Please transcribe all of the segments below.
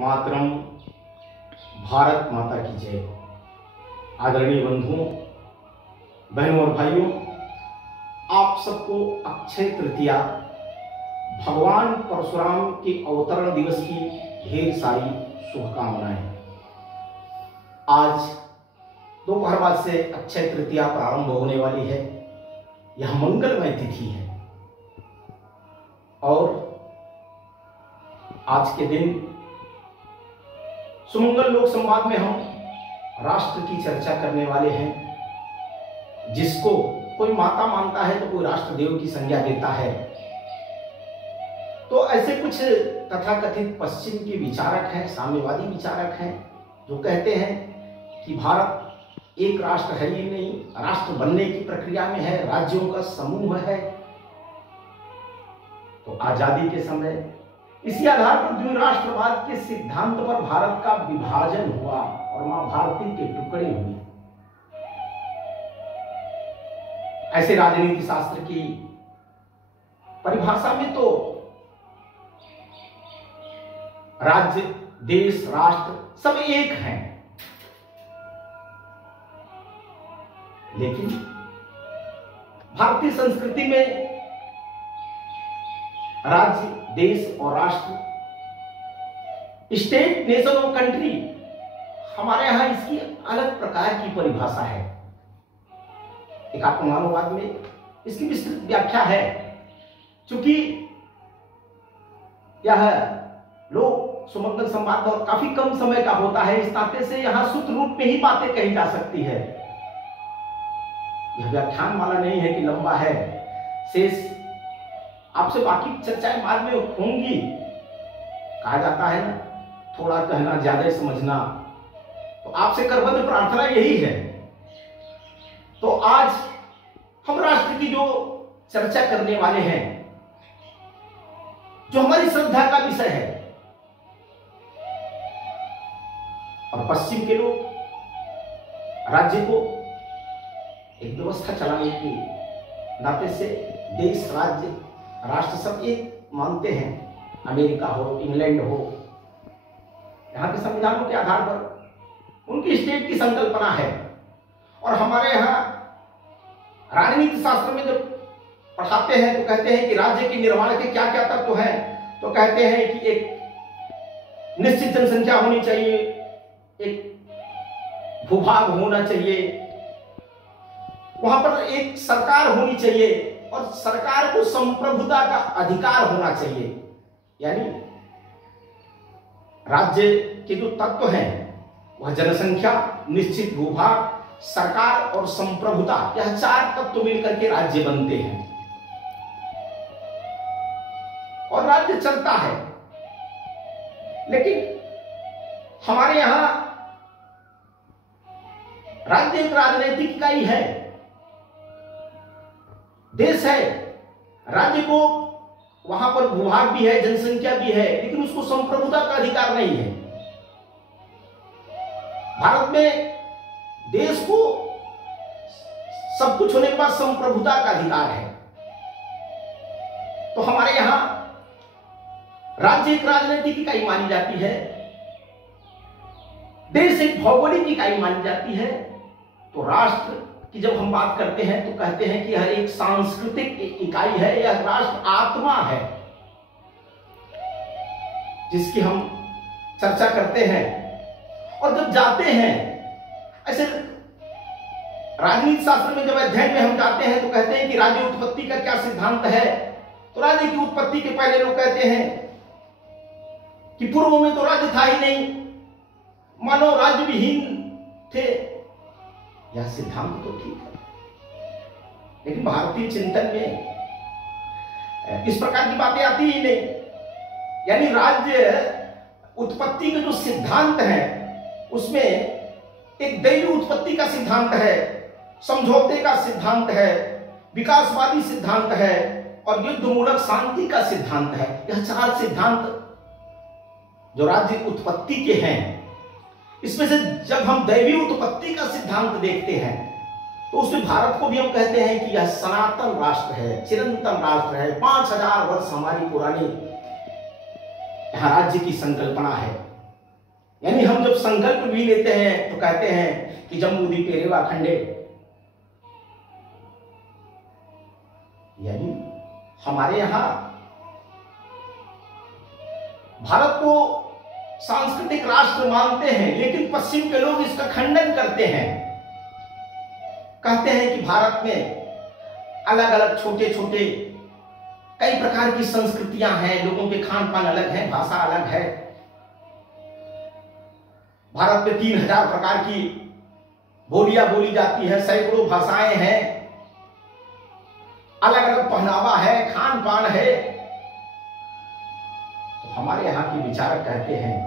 मातरम, भारत माता की जय। आदरणीय बंधुओं, बहनों और भाइयों, आप सबको अक्षय तृतीया, भगवान परशुराम के अवतरण दिवस की ढेर सारी शुभकामनाएं। आज दोपहर बाद से अक्षय तृतीया प्रारंभ होने वाली है। यह मंगलमय तिथि है और आज के दिन सुमंगल लोक संवाद में हम राष्ट्र की चर्चा करने वाले हैं। जिसको कोई माता मानता है तो कोई राष्ट्र देव की संज्ञा देता है। तो ऐसे कुछ तथाकथित पश्चिम के विचारक हैं, साम्यवादी विचारक हैं, जो कहते हैं कि भारत एक राष्ट्र है ही नहीं, राष्ट्र बनने की प्रक्रिया में है, राज्यों का समूह है। तो आजादी के समय इसी आधार पर द्विराष्ट्रवाद के सिद्धांत पर भारत का विभाजन हुआ और मां भारती के टुकड़े हुए। ऐसे राजनीति शास्त्र की परिभाषा में तो राज्य, देश, राष्ट्र सब एक हैं, लेकिन भारतीय संस्कृति में राज्य, देश और राष्ट्र, स्टेट, नेशन और कंट्री, हमारे यहां इसकी अलग प्रकार की परिभाषा है। एक आत्ममानववाद में इसकी विस्तृत व्याख्या है। चूंकि यह लोक सुमंगल संवाद और काफी कम समय का होता है, इस नाते से यहां सूत्र रूप में ही बातें कही जा सकती है। यह व्याख्यान वाला नहीं है कि लंबा है। शेष आपसे बाकी चर्चाएं बाद में होंगी। कहा जाता है ना, थोड़ा कहना ज्यादा समझना। तो आपसे करबद्ध प्रार्थना यही है। तो आज हम राष्ट्र की जो चर्चा करने वाले हैं, जो हमारी श्रद्धा का विषय है, और पश्चिम के लोग राज्य को एक व्यवस्था चलाने के नाते से देश, राज्य, राष्ट्र सब एक मानते हैं। अमेरिका हो, इंग्लैंड हो, यहाँ के संविधानों के आधार पर उनकी स्टेट की संकल्पना है। और हमारे यहाँ राजनीति शास्त्र में जब पढ़ाते हैं तो कहते हैं कि राज्य के निर्माण के क्या क्या तत्व हैं। तो कहते हैं कि एक निश्चित जनसंख्या होनी चाहिए, एक भूभाग होना चाहिए, वहां पर एक सरकार होनी चाहिए और सरकार को संप्रभुता का अधिकार होना चाहिए। यानी राज्य के जो तत्व हैं वह जनसंख्या, निश्चित भूभाग, सरकार और संप्रभुता, यह चार तत्व मिलकर के राज्य बनते हैं और राज्य चलता है। लेकिन हमारे यहां राज्य एक राजनीतिक इकाई है, देश है। राज्य को वहां पर भूभाग भी है, जनसंख्या भी है, लेकिन उसको संप्रभुता का अधिकार नहीं है। भारत में देश को सब कुछ होने के बाद संप्रभुता का अधिकार है। तो हमारे यहां राज्य एक राजनीतिक इकाई मानी जाती है, देश एक भौगोलिक इकाई मानी जाती है। तो राष्ट्र कि जब हम बात करते हैं तो कहते हैं कि यह एक सांस्कृतिक इकाई है, यह राष्ट्र आत्मा है, जिसकी हम चर्चा करते हैं। और जब जाते हैं ऐसे राजनीति शास्त्र में, जब अध्ययन में हम जाते हैं तो कहते हैं कि राज्य उत्पत्ति का क्या सिद्धांत है। तो राज्य की उत्पत्ति के पहले लोग कहते हैं कि पूर्व में तो राज्य था ही नहीं, मानो राज्य विहीन थे। यह सिद्धांत तो ठीक है, लेकिन भारतीय चिंतन में इस प्रकार की बातें आती ही नहीं। यानी राज्य उत्पत्ति के जो सिद्धांत है उसमें एक दैवी उत्पत्ति का सिद्धांत है, समझौते का सिद्धांत है, विकासवादी सिद्धांत है और युद्धमूलक शांति का सिद्धांत है। यह चार सिद्धांत जो राज्य उत्पत्ति के हैं, इसमें से जब हम दैवी उत्पत्ति का सिद्धांत देखते हैं तो उसमें भारत को भी हम कहते हैं कि यह सनातन राष्ट्र है, चिरंतन राष्ट्र है। 5000 वर्ष हमारी पुरानी यहाँ राज्य की संकल्पना है। यानी हम जब संकल्प भी लेते हैं तो कहते हैं कि जम्मूदी पेरेवा खंडे, यानी हमारे यहां भारत को सांस्कृतिक राष्ट्र मानते हैं, लेकिन पश्चिम के लोग इसका खंडन करते हैं। कहते हैं कि भारत में अलग अलग छोटे छोटे कई प्रकार की संस्कृतियां हैं, लोगों के खान पान अलग है, भाषा अलग है। भारत में 3000 प्रकार की बोलियां बोली जाती है, सैकड़ों भाषाएं हैं, अलग अलग पहनावा है, खान पान है। तो हमारे यहां के विचारक कहते हैं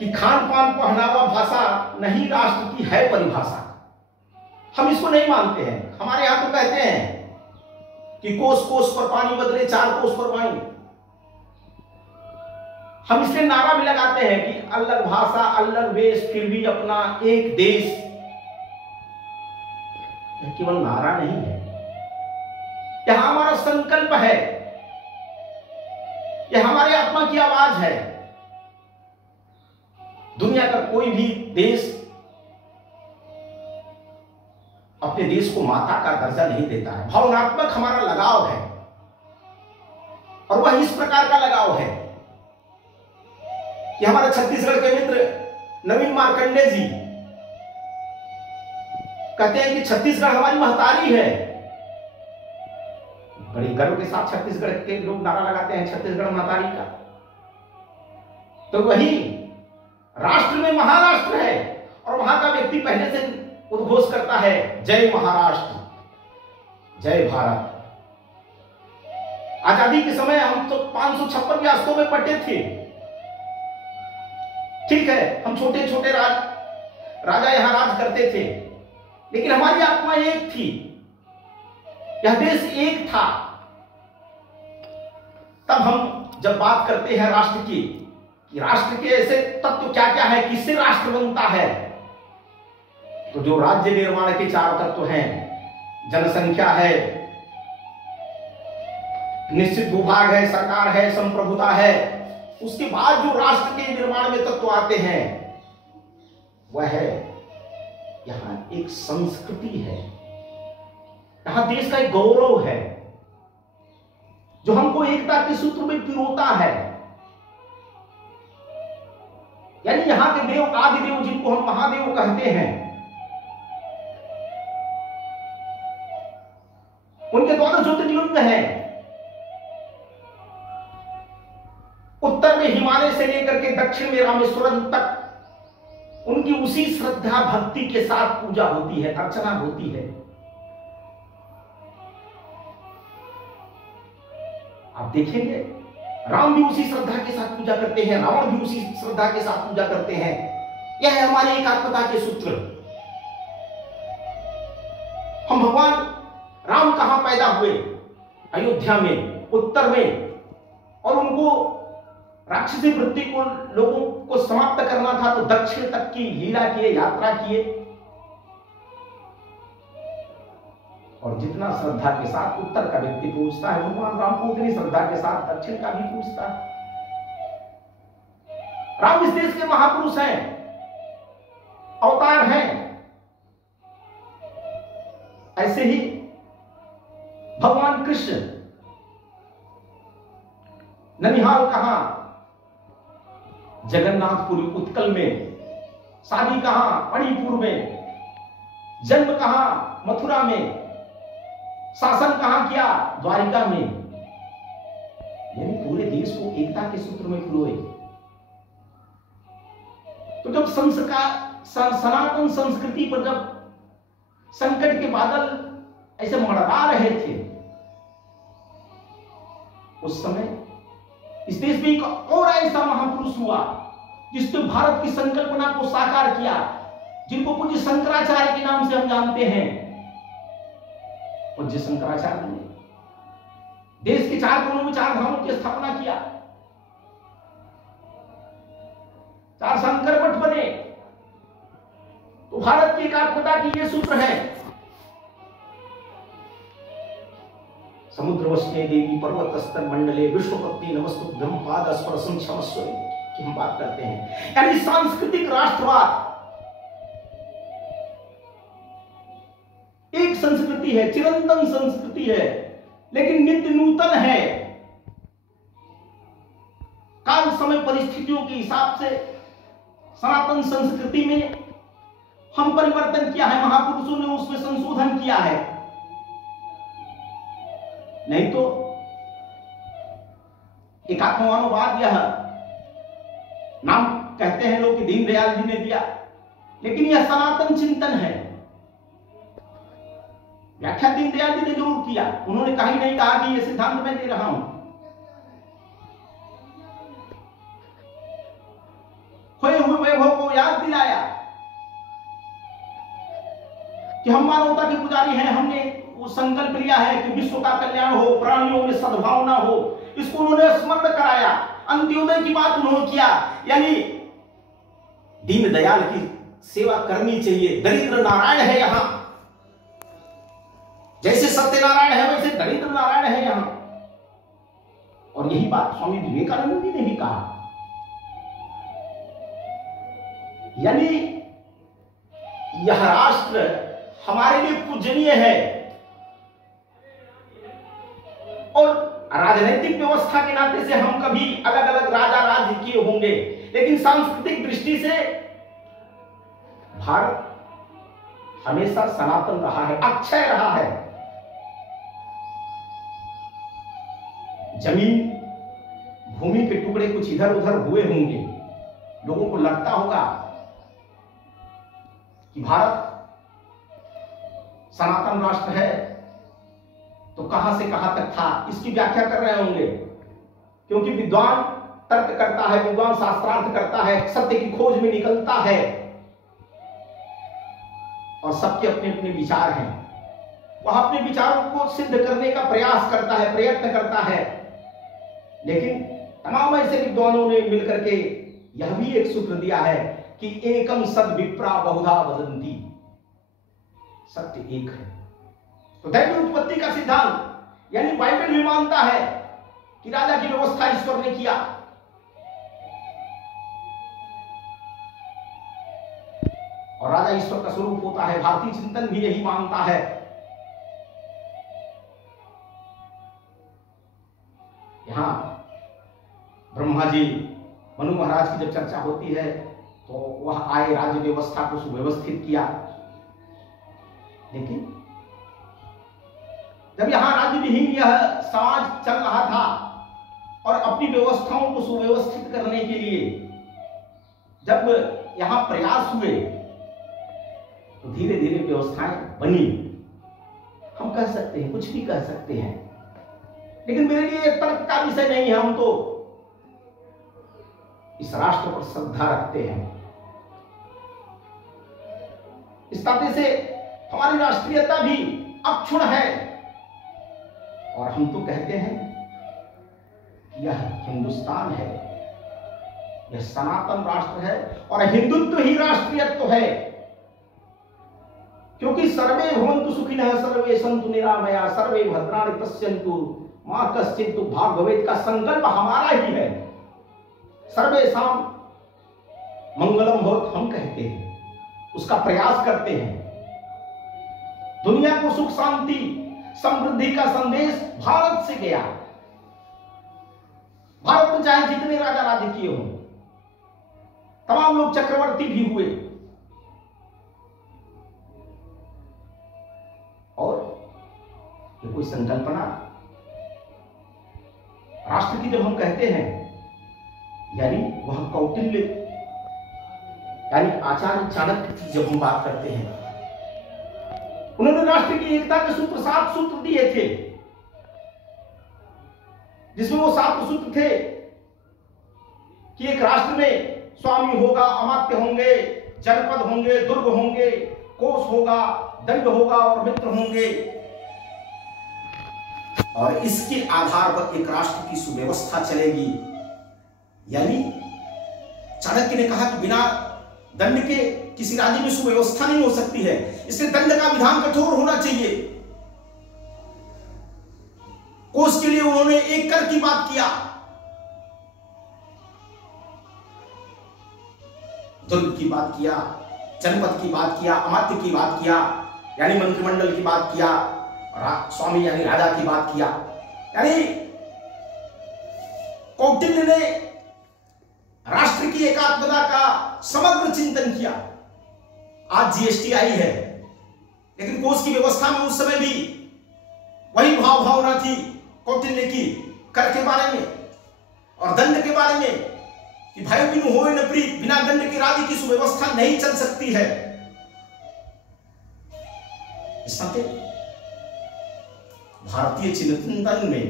कि खान पान, पहनावा, भाषा नहीं राष्ट्र की है परिभाषा। हम इसको नहीं मानते हैं। हमारे यहां तो कहते हैं कि कोस कोस पर पानी बदले, 4 कोस पर पानी। हम इसलिए नारा भी लगाते हैं कि अलग भाषा, अलग वेश, फिर भी अपना एक देश। यह केवल नारा नहीं है, यह हमारा संकल्प है, यह हमारे आत्मा की आवाज है। दुनिया का कोई भी देश अपने देश को माता का दर्जा नहीं देता है। भावनात्मक हमारा लगाव है, और वह इस प्रकार का लगाव है कि हमारे छत्तीसगढ़ के मित्र नवीन मार्कंडे जी कहते हैं कि छत्तीसगढ़ हमारी महतारी है। बड़ी गर्व के साथ छत्तीसगढ़ के लोग नारा लगाते हैं छत्तीसगढ़ महतारी का। तो वही राष्ट्र में महाराष्ट्र है, और वहां का व्यक्ति पहले से उद्घोष करता है जय महाराष्ट्र, जय भारत। आजादी के समय हम तो 556 रियासतों में बंटे थे। ठीक है, हम छोटे छोटे राजा यहां राज करते थे, लेकिन हमारी आत्मा एक थी, यह देश एक था। तब हम जब बात करते हैं राष्ट्र की, कि राष्ट्र के ऐसे तत्व क्या क्या है, किससे राष्ट्र बनता है, तो जो राज्य निर्माण के 4 तत्व हैं, जनसंख्या है, निश्चित भूभाग है, सरकार है, संप्रभुता है, उसके बाद जो राष्ट्र के निर्माण में तत्व आते हैं वह है यहां एक संस्कृति है, यहां देश का एक गौरव है जो हमको एकता के सूत्र में पिरोता है। यानी यहां के देव, आदिदेव, जिनको हम महादेव कहते हैं, उनके 12 ज्योतिर्लिंग हैं। उत्तर में हिमालय से लेकर के दक्षिण में रामेश्वरम तक उनकी उसी श्रद्धा भक्ति के साथ पूजा होती है, अर्चना होती है। आप देखेंगे राम भी उसी श्रद्धा के साथ पूजा करते हैं, रावण भी उसी श्रद्धा के साथ पूजा करते हैं। यह है हमारे एकात्मता के सूत्र। हम भगवान राम कहां पैदा हुए? अयोध्या में, उत्तर में, और उनको राक्षसी वृत्ति को, लोगों को समाप्त करना था, तो दक्षिण तक की लीला किए, यात्रा किए। और जितना श्रद्धा के साथ उत्तर का व्यक्ति पूछता है भगवान राम को, उतनी श्रद्धा के साथ दक्षिण का भी पूछता है। राम इस देश के महापुरुष हैं, अवतार हैं। ऐसे ही भगवान कृष्ण, ननिहाल कहां? जगन्नाथपुरी उत्कल में। शादी कहां? मणिपुर में। जन्म कहां? मथुरा में। शासन कहां किया? द्वारिका में। यानी पूरे देश को एकता के सूत्र में पिरोए। तो जब सनातन संस्कृति पर जब संकट के बादल ऐसे मंडरा रहे थे, उस समय इस देश में एक और ऐसा महापुरुष हुआ जिसने भारत की संकल्पना को साकार किया, जिनको पूज्य शंकराचार्य के नाम से हम जानते हैं। पूज्य शंकराचार्य ने देश के 4 कोनों में 4 धामों की स्थापना किया, 4 शंकर मठ बने। तो भारत की एकात्मता की ये सूत्र है। समुद्रवस्ने देवी पर्वत स्तर मंडले विश्वपत्नी नमस्तुभ्यं पाद स्पर्शं क्षमस्व की हम बात करते हैं। यानी सांस्कृतिक राष्ट्रवाद एक संस्कृति है, चिरंतन संस्कृति है, लेकिन नित्य नूतन है। काल समय परिस्थितियों के हिसाब से सनातन संस्कृति में हम परिवर्तन किया है, महापुरुषों ने उसमें संशोधन किया है। नहीं तो एकात्मवाद यह नाम कहते हैं लोग कि दीनदयाल जी ने दिया, लेकिन यह सनातन चिंतन है। व्याख्या दीनदयाल जी ने जरूर किया, उन्होंने कहीं नहीं कहा कि यह सिद्धांत मैं दे रहा हूं। खोए हुए वैभव को याद दिलाया कि हम मानवता के पुजारी हैं, हमने वो संकल्प लिया है कि विश्व का कल्याण हो, प्राणियों में सद्भावना हो, इसको उन्होंने स्मरण कराया। अंत्योदय की बात उन्होंने किया, यानी दीनदयाल की सेवा करनी चाहिए। दरिद्र नारायण है यहां, जैसे सत्यनारायण है वैसे दरिद्र नारायण है यहां। और यही बात स्वामी विवेकानंद जी ने भी कहा। यानी यह राष्ट्र हमारे लिए पूजनीय है और राजनीतिक व्यवस्था के नाते से हम कभी अलग अलग राजा राज्य किए होंगे, लेकिन सांस्कृतिक दृष्टि से भारत हमेशा सनातन रहा है, अक्षय रहा है। जमीन भूमि के टुकड़े कुछ इधर उधर हुए होंगे, लोगों को लगता होगा कि भारत सनातन राष्ट्र है, तो कहां से कहां तक था इसकी व्याख्या कर रहे होंगे। क्योंकि विद्वान तर्क करता है, विद्वान शास्त्रार्थ करता है, सत्य की खोज में निकलता है, और सबके अपने अपने विचार हैं। वह अपने विचारों को सिद्ध करने का प्रयास करता है, प्रयत्न करता है। लेकिन तमाम ऐसे विद्वानों ने मिलकर के यह भी एक सूत्र दिया है कि एकम सद विप्रा बहुधा वदंती, सत्य एक है। तो दैव उत्पत्ति का सिद्धांत, यानी बाइबल भी मानता है कि राजा की व्यवस्था ईश्वर ने किया, और राजा ईश्वर का स्वरूप होता है। भारतीय चिंतन भी यही मानता है। यहां ब्रह्मा जी मनु महाराज की जब चर्चा होती है तो वह आए, राज्य व्यवस्था को सुव्यवस्थित किया। लेकिन जब यहां राज्य विहीन यह समाज चल रहा था और अपनी व्यवस्थाओं को सुव्यवस्थित करने के लिए जब यहां प्रयास हुए तो धीरे धीरे व्यवस्थाएं बनी। हम कह सकते हैं, कुछ भी कह सकते हैं, लेकिन मेरे लिए तर्क का विषय नहीं है। हम तो इस राष्ट्र पर श्रद्धा रखते हैं, इस नाते से हमारी राष्ट्रीयता भी अक्षुण है, और हम तो कहते हैं यह हिंदुस्तान है, यह सनातन राष्ट्र है, और हिंदुत्व ही राष्ट्रीयत्व है। क्योंकि सर्वे भवन्तु सुखिनः, सर्वे सन्तु निरामया, सर्वे भद्राणि पश्यन्तु मा कश्चित् दुर्भाग् भवेत् का संकल्प हमारा ही है। सर्वेषां मंगलम भवतु हम कहते हैं, उसका प्रयास करते हैं। दुनिया को सुख शांति समृद्धि का संदेश भारत से गया। भारत में चाहे जितने राजा राज्य किए हों, तमाम लोग चक्रवर्ती भी हुए, और ये कोई संकल्पना राष्ट्र की जब हम कहते हैं, यानी वह कौटिल्य यानी आचार्य चाणक्य की जब हम बात करते हैं, उन्होंने राष्ट्र की एकता के सूत्र 7 सूत्र दिए थे, जिसमें वो 7 सूत्र थे कि एक राष्ट्र में स्वामी होगा, अमात्य होंगे, जनपद होंगे, दुर्ग होंगे, कोष होगा, दंड होगा और मित्र होंगे, और इसके आधार पर एक राष्ट्र की सुव्यवस्था चलेगी। यानी चाणक्य ने कहा कि बिना दंड के किसी राज्य में सुव्यवस्था नहीं हो सकती है, इसलिए दंड का विधान कठोर होना चाहिए। कोष के लिए उन्होंने एक कर की बात किया, दुर्ग की बात किया, जनपद की बात किया, अमात्य की बात किया, यानी मंत्रिमंडल की बात किया, स्वामी यानी राजा की बात किया। यानी कौटिल्य ने राष्ट्र की एकात्मता का समग्र चिंतन किया। आज जीएसटी आई है, लेकिन कोष की व्यवस्था में उस समय भी वही भावना थी कौटिल्य की कर के बारे में और दंड के बारे में कि भय बिनु होए न प्रीत, बिना दंड के राज्य की सुव्यवस्था नहीं चल सकती है। इस नाते भारतीय चिंतन में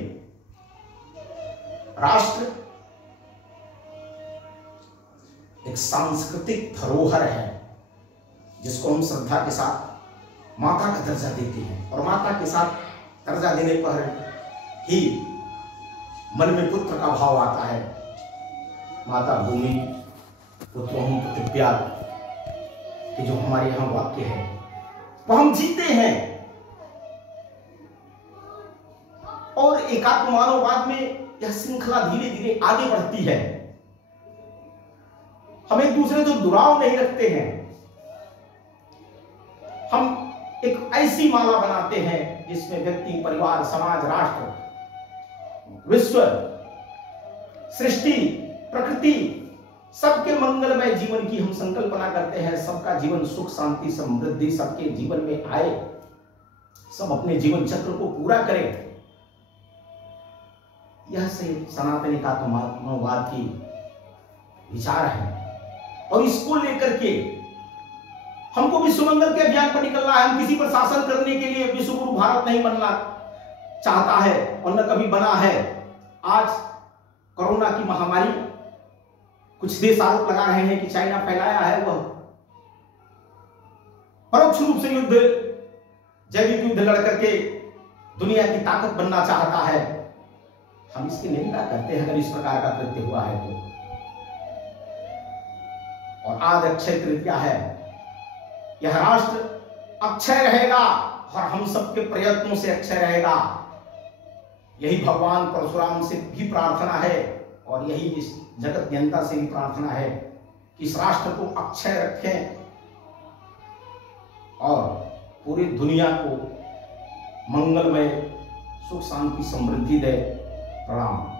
राष्ट्र एक सांस्कृतिक धरोहर है, जिसको हम श्रद्धा के साथ माता का दर्जा देते हैं, और माता के साथ दर्जा देने पर ही मन में पुत्र का भाव आता है। माता भूमि पुत्रोहम प्रतिप्यात कि जो हमारे यहां वाक्य है वो हम जीते हैं। और एकात्म मानववाद में यह श्रृंखला धीरे धीरे आगे बढ़ती है। हम एक दूसरे से दुराव नहीं रखते हैं, हम एक ऐसी माला बनाते हैं जिसमें व्यक्ति, परिवार, समाज, राष्ट्र, विश्व, सृष्टि, प्रकृति, सबके मंगलमय जीवन की हम संकल्पना करते हैं। सबका जीवन सुख, शांति, समृद्धि सबके जीवन में आए, सब अपने जीवन चक्र को पूरा करें। यह से सनातन एकात्मवाद की विचार है, और इसको लेकर के हमको विश्व मंगल के अभियान पर निकलना है। हम किसी पर शासन करने के लिए विश्व गुरु भारत नहीं बनना चाहता है और न कभी बना है। आज कोरोना की महामारी, कुछ देश आरोप लगा रहे हैं कि चाइना फैलाया है, वह परोक्ष रूप से युद्ध, जैविक युद्ध लड़ करके दुनिया की ताकत बनना चाहता है। हम इसकी निंदा करते हैं अगर इस प्रकार का कृत्य हुआ है तो। और आज अक्षय तृतीया है, यह राष्ट्र अक्षय रहेगा और हम सबके प्रयत्नों से अक्षय रहेगा। यही भगवान परशुराम से भी प्रार्थना है और यही इस जगत जनता से भी प्रार्थना है कि इस राष्ट्र को अक्षय रखें और पूरी दुनिया को मंगलमय सुख शांति समृद्धि दे। प्रणाम।